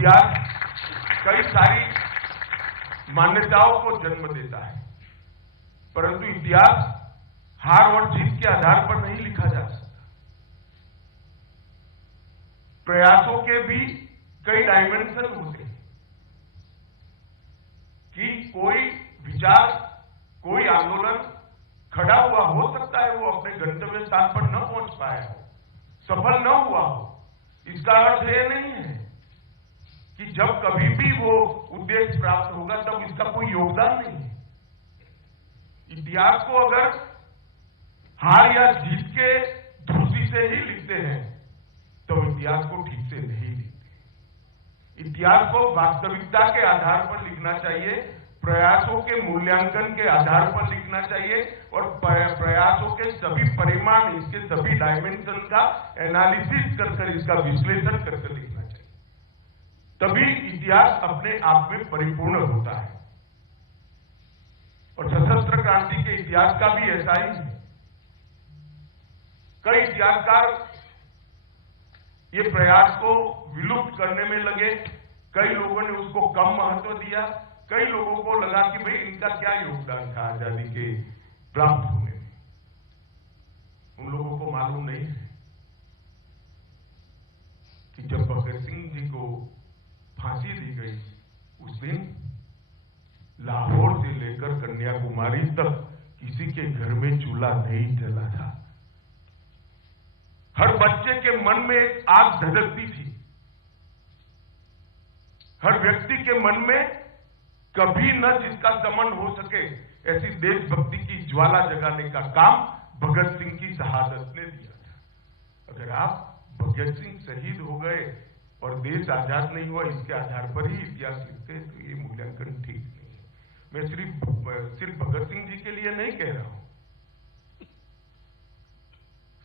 इतिहास कई सारी मान्यताओं को जन्म देता है, परंतु इतिहास हार और जीत के आधार पर नहीं लिखा जा सकता। प्रयासों के भी कई डायमेंशन होते हैं कि कोई विचार, कोई आंदोलन खड़ा हुआ हो सकता है, वो अपने गंतव्य स्थान पर न पहुंच पाया हो, सफल न हुआ हो। इसका अर्थ यह नहीं है कि जब कभी भी वो उद्देश्य प्राप्त होगा तब इसका कोई योगदान नहीं है। इतिहास को अगर हार या जीत के दृष्टि से ही लिखते हैं तो इतिहास को ठीक से नहीं लिखते। इतिहास को वास्तविकता के आधार पर लिखना चाहिए, प्रयासों के मूल्यांकन के आधार पर लिखना चाहिए और प्रयासों के सभी परिमाण, इसके सभी डायमेंशन का एनालिसिस कर इसका विश्लेषण करके लिखना चाहिए। तभी इतिहास अपने आप में परिपूर्ण होता है। और सशस्त्र क्रांति के इतिहास का भी ऐसा ही है। कई इतिहासकार ये प्रयास को विलुप्त करने में लगे, कई लोगों ने उसको कम महत्व दिया, कई लोगों को लगा कि भाई इनका क्या योगदान था आजादी के प्राप्त होने में। उन लोगों को मालूम नहीं है कि जब भगत सिंह जी को फांसी दी गई उस दिन लाहौर से लेकर कन्याकुमारी तक किसी के घर में चूल्हा नहीं जला था। हर बच्चे के मन में एक आग धधकती थी। हर व्यक्ति के मन में कभी न जिसका दमन हो सके ऐसी देशभक्ति की ज्वाला जगाने का काम भगत सिंह की शहादत ने दिया था। अगर आप भगत सिंह शहीद हो गए और देश आजाद नहीं हुआ इसके आधार पर ही इतिहास लिखते हैं तो ये मूल्यांकन ठीक नहीं है। मैं सिर्फ भगत सिंह जी के लिए नहीं कह रहा हूं,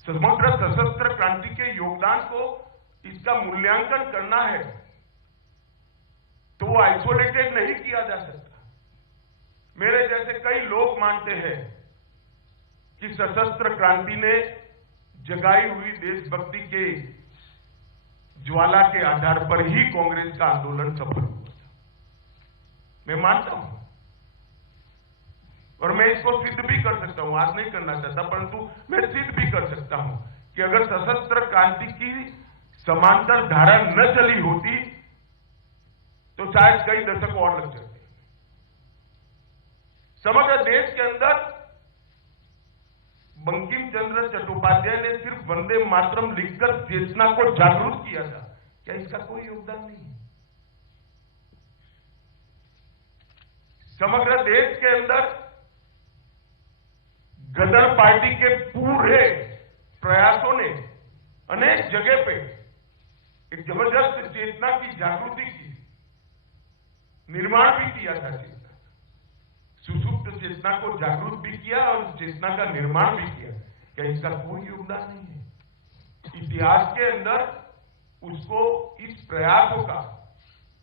समग्र सशस्त्र क्रांति के योगदान को इसका मूल्यांकन करना है तो वो आइसोलेटेड नहीं किया जा सकता। मेरे जैसे कई लोग मानते हैं कि सशस्त्र क्रांति ने जगाई हुई देशभक्ति के ज्वाला के आधार पर ही कांग्रेस का आंदोलन सफल हुआ था। मैं मानता हूं और मैं इसको सिद्ध भी कर सकता हूं, आज नहीं करना चाहता परंतु मैं सिद्ध भी कर सकता हूं कि अगर सशस्त्र क्रांति की समांतर धारा न चली होती तो शायद कई दशक और लग जाते। समग्र देश के अंदर बंकिम चंद्र चट्टोपाध्याय ने सिर्फ वंदे मातरम लिखकर चेतना को जागरूक किया था, क्या इसका कोई योगदान नहीं है? समग्र देश के अंदर गदर पार्टी के पूरे प्रयासों ने अनेक जगह पे एक जबरदस्त चेतना की जागृति की, निर्माण भी किया था। चेतना, सुसुप्त चेतना को जागरूक भी किया और चेतना का निर्माण भी किया। क्या इसका कोई योगदान नहीं है? इतिहास के अंदर उसको इस प्रयासों का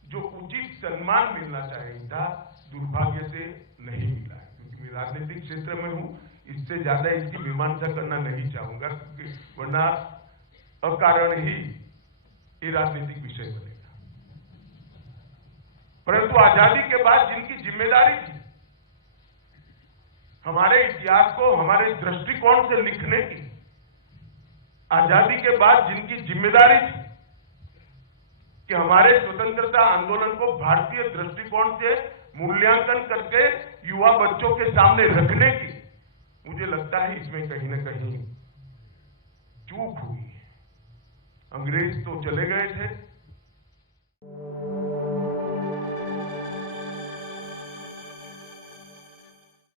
जो उचित सम्मान मिलना चाहिए था दुर्भाग्य से नहीं मिला है। क्योंकि मैं राजनीतिक क्षेत्र में हूं, इससे ज्यादा इसकी मीमांसा करना नहीं चाहूंगा क्योंकि वरना अकारण ही ये राजनीतिक विषय बनेगा। परंतु आजादी के बाद जिनकी जिम्मेदारी थी हमारे इतिहास को हमारे दृष्टिकोण से लिखने की, आजादी के बाद जिनकी जिम्मेदारी थी कि हमारे स्वतंत्रता आंदोलन को भारतीय दृष्टिकोण से मूल्यांकन करके युवा बच्चों के सामने रखने की, मुझे लगता है इसमें कहीं ना कहीं चूक हुई है। अंग्रेज तो चले गए थे,